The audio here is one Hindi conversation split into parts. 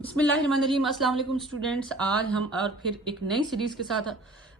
बिस्मिल्लाहिर्रहमानिर्रहीम। अस्सलाम वालेकुम स्टूडेंट्स। आज हम और फिर एक नई सीरीज़ के साथ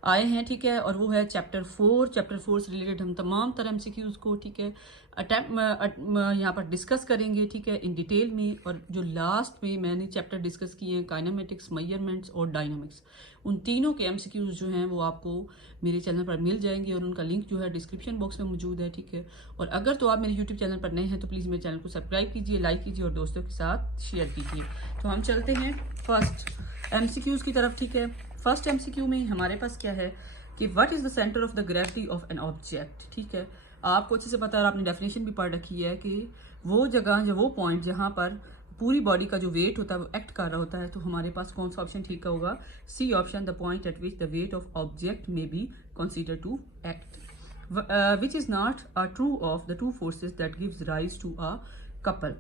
आए हैं, ठीक है, और वो है चैप्टर 4। चैप्टर 4 से रिलेटेड हम तमाम तरह एमसीक्यूज़ को, ठीक है, यहाँ पर डिस्कस करेंगे, ठीक है, इन डिटेल में। और जो लास्ट में मैंने चैप्टर डिस्कस किए हैं, काइनेमेटिक्स, मेजरमेंट्स और डायनामिक्स, उन तीनों के एमसीक्यूज़ जो हैं वो आपको मेरे चैनल पर मिल जाएंगे और उनका लिंक जो है डिस्क्रिप्शन बॉक्स में मौजूद है, ठीक है। और अगर तो आप मेरे यूट्यूब चैनल पर नए हैं तो प्लीज़ मेरे चैनल को सब्सक्राइब कीजिए, लाइक कीजिए और दोस्तों के साथ शेयर कीजिए। तो हम चलते हैं फर्स्ट एमसीक्यूज़ की तरफ, ठीक है। फर्स्ट एमसीक्यू में हमारे पास क्या है कि what is the centre of the gravity of an object, ठीक है। आपको अच्छे से पता है और आपने डेफिनेशन भी पढ़ रखी है कि वो जगह, जो वो पॉइंट जहाँ पर पूरी बॉडी का जो वेट होता है वो एक्ट कर रहा होता है, तो हमारे पास कौन सा ऑप्शन ठीक होगा? C option, the point at which the weight of object may be consider to act, which is not a true of the two forces that gives rise to a couple.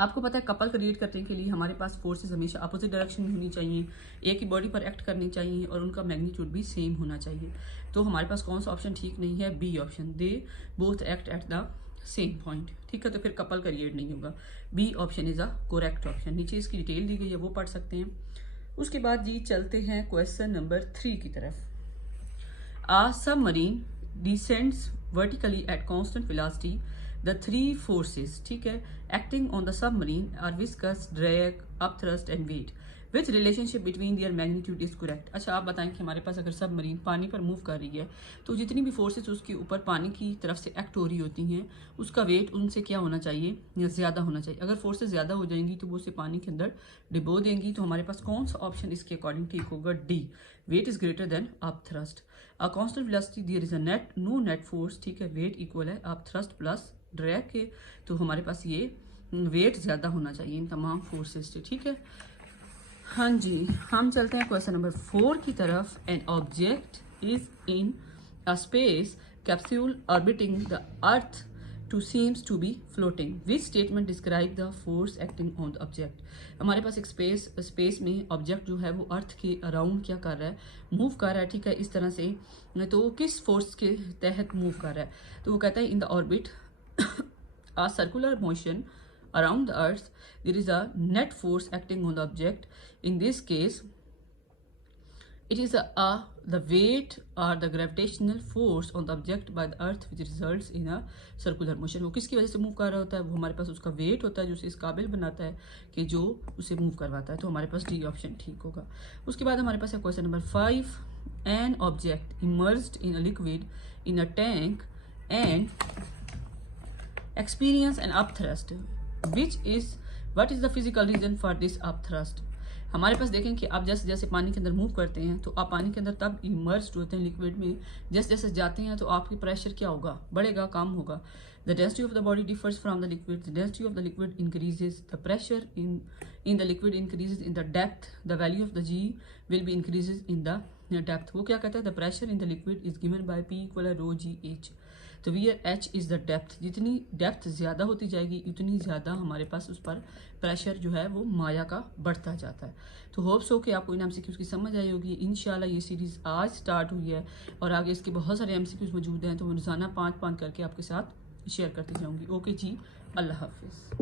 आपको पता है कपल क्रिएट करने के लिए हमारे पास फोर्सेस हमेशा अपोजिट डायरेक्शन में होनी चाहिए, एक ही बॉडी पर एक्ट करनी चाहिए और उनका मैग्नीट्यूड भी सेम होना चाहिए। तो हमारे पास कौन सा ऑप्शन ठीक नहीं है? B option, they both act at the same point, ठीक है। तो फिर कपल क्रिएट नहीं होगा। B option is a correct option. नीचे इसकी डिटेल दी गई है, वो पढ़ सकते हैं। उसके बाद जी चलते हैं क्वेश्चन नंबर 3 की तरफ। A submarine descends vertically at constant velocity. The three forces, ठीक है, acting on the submarine are viscous, drag, upthrust and weight. Which relationship between their magnitude is correct? अच्छा, आप बताएं कि हमारे पास अगर सबमरीन पानी पर मूव कर रही है तो जितनी भी फोर्सेस उसके ऊपर पानी की तरफ से एक्ट हो रही होती हैं, उसका वेट उनसे क्या होना चाहिए? ज़्यादा होना चाहिए। अगर फोर्सेस ज़्यादा हो जाएंगी तो वो उसे पानी के अंदर डिबो देंगी। तो हमारे पास कौन सा ऑप्शन इसके अकॉर्डिंग ठीक होगा? D, weight is greater than up thrust. A constant velocity there is a no net force, ठीक है, वेट इक्वल है अप थ्रस्ट प्लस ड्रैग के। तो हमारे पास ये वेट ज़्यादा होना चाहिए इन तमाम फोर्सेस से, ठीक है। हाँ जी, हम चलते हैं क्वेश्चन नंबर 4 की तरफ। An object is in a space capsule orbiting the earth to seems to be floating. Which statement describe the force acting on the object. हमारे पास एक स्पेस में ऑब्जेक्ट जो है वो अर्थ के अराउंड क्या कर रहा है? मूव कर रहा है, ठीक है, इस तरह से। तो किस फोर्स के तहत मूव कर रहा है? तो वो कहता है in the orbit a circular motion around the earth, there is a net force acting on the object. In this case it is the weight or the gravitational force on the object by the earth which results in a circular motion. वो किसकी वजह से मूव कर रहा होता है? वो हमारे पास उसका वेट होता है जो उसे इस काबिल बनाता है कि जो उसे मूव करवाता है। तो हमारे पास डी ऑप्शन ठीक होगा। उसके बाद हमारे पास है question number 5। An object emerged in a liquid in a tank and experience an upthrust, what is the physical reason for this upthrust। हमारे पास देखें कि आप जैसे जैसे पानी के अंदर मूव करते हैं तो आप पानी के अंदर तब इमर्ज होते हैं लिक्विड में, जैसे जैसे जाते हैं तो आपकी प्रेशर क्या होगा? बढ़ेगा, कम होगा। The density of the body differs from the liquid, the density of the liquid increases, the pressure in the liquid increases in the depth, the value of the G will be increases in the depth. वो क्या कहता है? The pressure in the liquid is given by P equal rho G H. तो where H is the depth. जितनी डेप्थ ज़्यादा होती जाएगी उतनी ज़्यादा हमारे पास उस पर प्रेशर जो है वो माया का बढ़ता जाता है। तो होप्स हो कि आपको इन एमसीक्यूज़ की समझ आई होगी। इंशाल्लाह ये सीरीज़ आज स्टार्ट हुई है और आगे इसके बहुत सारे एमसीक्यूज़ मौजूद हैं, तो मैं रोज़ाना 5-5 करके आपके साथ शेयर करती जाऊँगी। ओके जी, अल्लाह हाफिज़।